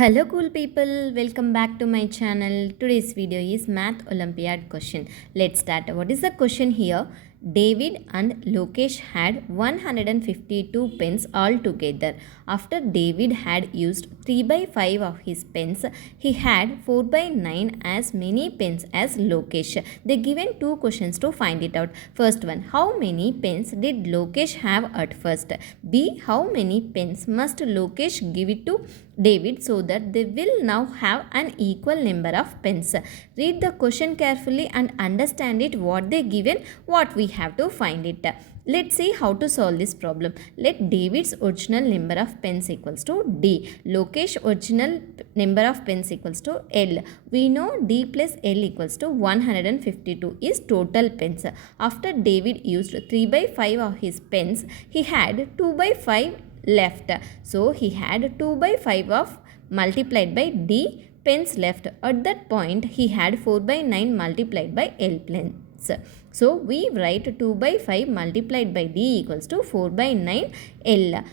Hello cool people, welcome back to my channel. Today's video is math olympiad question. Let's start. What is the question here? David and Lokesh had 152 pens altogether. After David had used 3 by 5 of his pens, he had 4 by 9 as many pens as Lokesh. They given two questions to find it out. First one, how many pens did Lokesh have at first? B, how many pens must Lokesh give it to David so that they will now have an equal number of pens. Read the question carefully and understand it what they given, what we have to find it. Let's see how to solve this problem. Let David's original number of pens equals to D. Lokesh original number of pens equals to L. We know D plus L equals to 152 is total pens. After David used 3 by 5 of his pens, he had 2 by 5 left. So he had 2 by 5 of multiplied by D pens left. At that point he had 4 by 9 multiplied by L pens. So we write 2 by 5 multiplied by D equals to 4 by 9 L.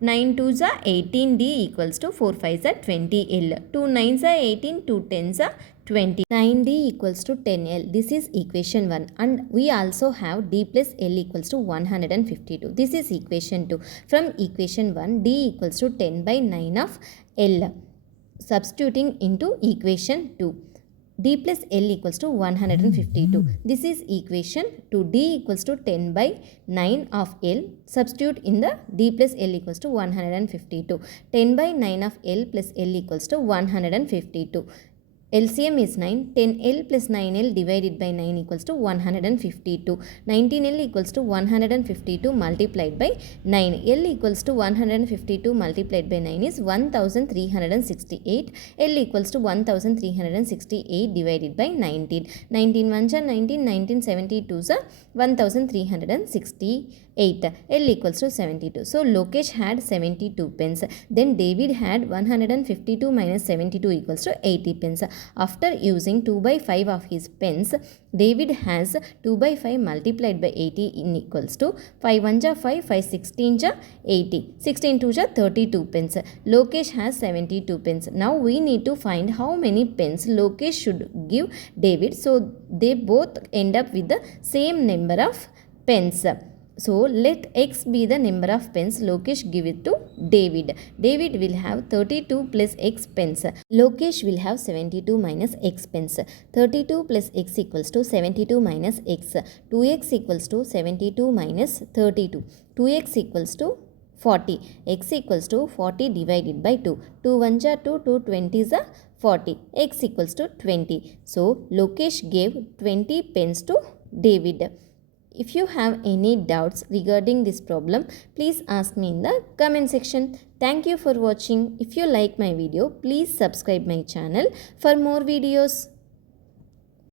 9 2s are 18, D equals to 4 5s are 20 L. 2 9s are 18, 2 10s are 20. 9D equals to 10L. This is equation 1. And we also have D plus L equals to 152. This is equation 2. From equation 1, D equals to 10 by 9 of L. Substituting into equation 2. D plus L equals to 152. This is equation 2. D equals to 10 by 9 of L. Substitute in the D plus L equals to 152. 10 by 9 of L plus L equals to 152. LCM is 9. 10L plus 9L divided by 9 equals to 152. 19L equals to 152 multiplied by 9. L equals to 152 multiplied by 9 is 1368. L equals to 1368 divided by 19. 19 1s are 19. 1972s are 1368. L equals to 72. So Lokesh had 72 pens. Then David had 152 minus 72 equals to 80 pens. After using 2 by 5 of his pens, David has 2 by 5 multiplied by 80 in equals to 5 1s are 5, 5 16s are 80. 16 2s are 32 pens. Lokesh has 72 pens. Now we need to find how many pens Lokesh should give David so they both end up with the same number of pens. So let X be the number of pens Lokesh give it to David. David will have 32 plus X pens. Lokesh will have 72 minus X pens. 32 plus X equals to 72 minus X. 2X equals to 72 minus 32. 2X equals to 40. X equals to 40 divided by 2. 2 1s are 2, 2 20s are 40. X equals to 20. So Lokesh gave 20 pens to David. If you have any doubts regarding this problem, please ask me in the comment section. Thank you for watching. If you like my video, please subscribe my channel for more videos.